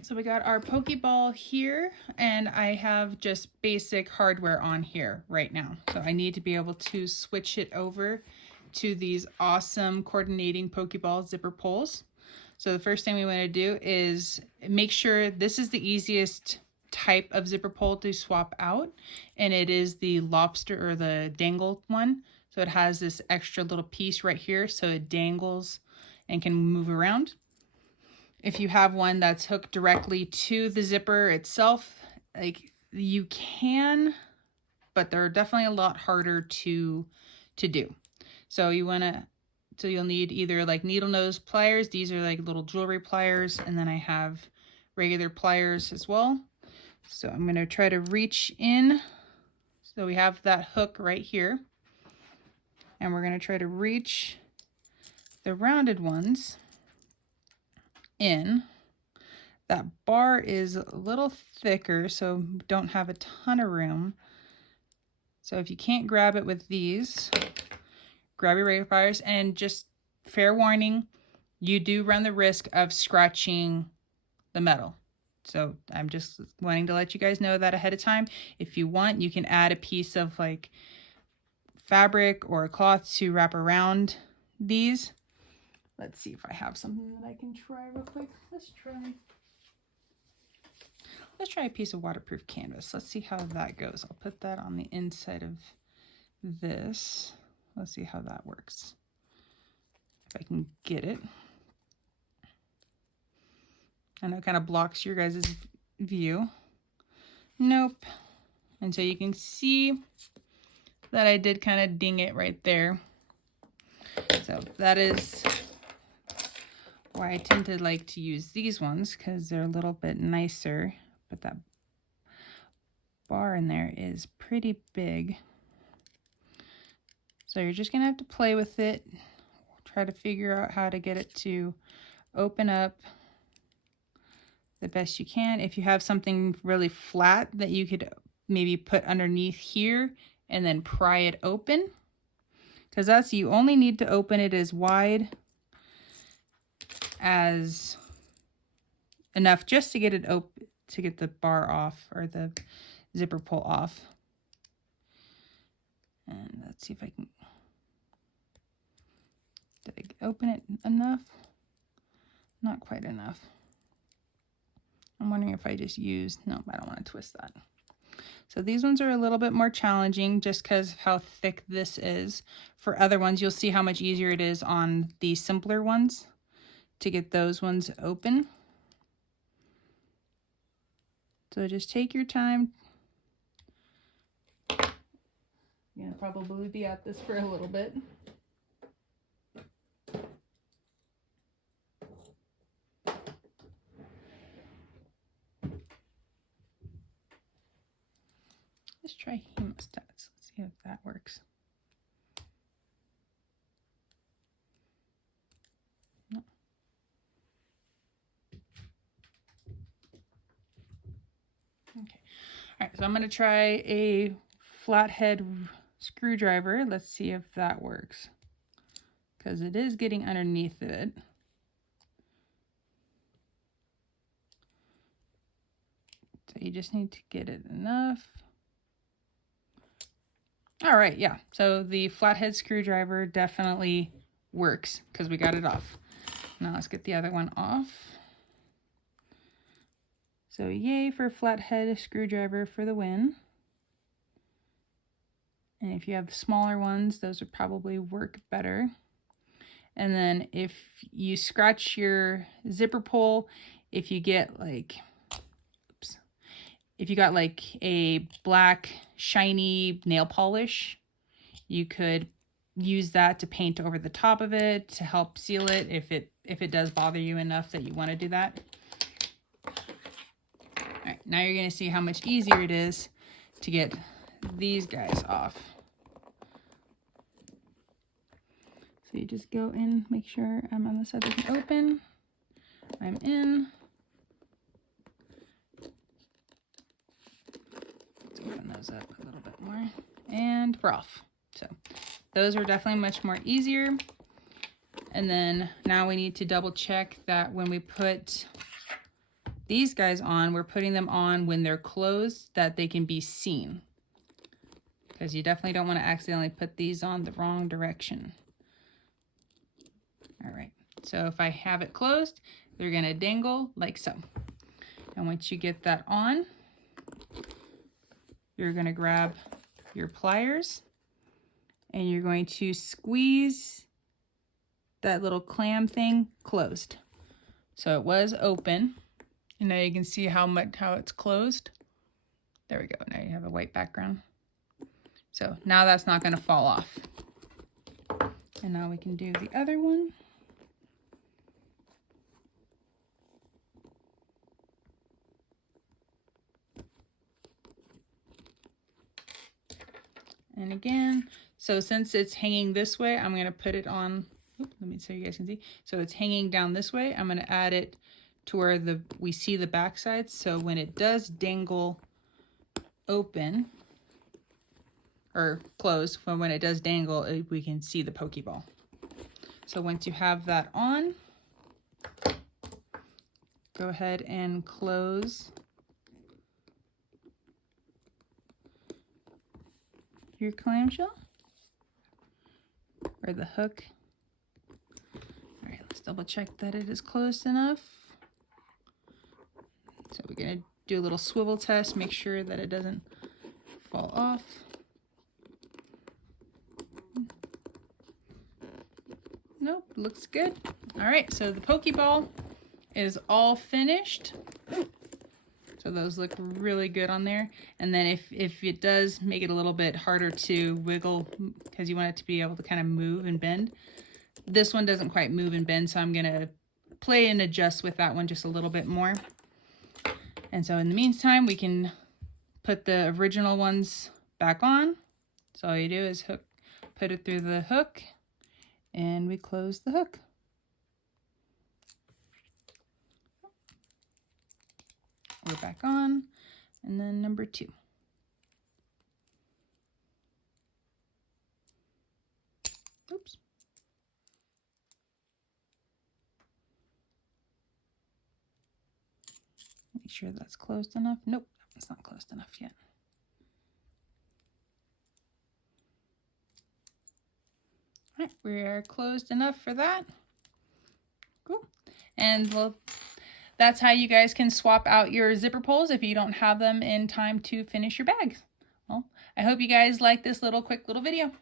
right, so we got our Pokeball here, and I have just basic hardware on here right now. So I need to be able to switch it over to these awesome coordinating Pokeball zipper pulls. So the first thing we want to do is make sure this is the easiest type of zipper pull to swap out, and it is the lobster or the dangle one. So it has this extra little piece right here, so it dangles and can move around. If you have one that's hooked directly to the zipper itself, like you can, but they're definitely a lot harder to do. So you'll need either like needle nose pliers. These are like little jewelry pliers, and then I have regular pliers as well. So I'm going to try to reach in. So we have that hook right here, and we're going to try to reach the rounded ones in. That bar is a little thicker, so don't have a ton of room. So if you can't grab it with these, grab your regular pliers, and just fair warning, you do run the risk of scratching the metal. So I'm just wanting to let you guys know that ahead of time. If you want, you can add a piece of like fabric or a cloth to wrap around these. Let's see if I have something that I can try real quick. Let's try a piece of waterproof canvas. Let's see how that goes. I'll put that on the inside of this. Let's see how that works. If I can get it. I know it kind of blocks your guys' view. Nope. And so you can see that I did kind of ding it right there. So that is why I tend to like to use these ones, because they're a little bit nicer, but that bar in there is pretty big. So you're just gonna have to play with it, try to figure out how to get it to open up the best you can. If you have something really flat that you could maybe put underneath here and then pry it open, because you only need to open it as wide as enough just to get it open, to get the bar off or the zipper pull off. And let's see if I can, did I open it enough? Not quite enough. I'm wondering if I just used, no, I don't want to twist that. So these ones are a little bit more challenging just because of how thick this is. For other ones, you'll see how much easier it is on the simpler ones to get those ones open. So just take your time. You're gonna probably be at this for a little bit. Let's try hemostats. Let's see if that works. No. Okay. All right, so I'm going to try a flathead screwdriver. Let's see if that works, because it is getting underneath it. So you just need to get it enough. All right, yeah. So the flathead screwdriver definitely works because we got it off. Now let's get the other one off. So yay for flathead screwdriver for the win. And if you have smaller ones, those would probably work better. And then if you scratch your zipper pull, if you get like, oops, if you got like a black shiny nail polish, you could use that to paint over the top of it to help seal it if it does bother you enough that you want to do that. All right, now you're going to see how much easier it is to get these guys off. So you just go in, make sure I'm on the side that can open. I'm in. Let's open those up a little bit more. And we're off. So those are definitely much more easier. And then now we need to double check that when we put these guys on, we're putting them on when they're closed that they can be seen. Because you definitely don't want to accidentally put these on the wrong direction. All right, so if I have it closed, they're gonna dangle like so. And once you get that on, you're gonna grab your pliers and you're going to squeeze that little clam thing closed. So it was open, and now you can see how it's closed. There we go, now you have a white background. So now that's not gonna fall off. And now we can do the other one. And again, so since it's hanging this way, I'm going to put it on, let me so you guys can see. So it's hanging down this way. I'm going to add it to where we see the back side. So when it does dangle open, or close, when it does dangle, we can see the Pokeball. So once you have that on, go ahead and close your clamshell or the hook. All right, let's double check that it is closed enough. So we're gonna do a little swivel test, make sure that it doesn't fall off. Nope, looks good. All right, so the Pokeball is all finished. So those look really good on there. And then if it does make it a little bit harder to wiggle because you want it to be able to kind of move and bend, this one doesn't quite move and bend, so I'm gonna play and adjust with that one just a little bit more. And so in the meantime, we can put the original ones back on. So all you do is put it through the hook, and we close the hook. We're back on, and then number 2. Oops. Make sure that's closed enough. Nope, it's not closed enough yet. All right, we are closed enough for that. Cool. And well, that's how you guys can swap out your zipper pulls if you don't have them in time to finish your bags. Well, I hope you guys like this quick little video.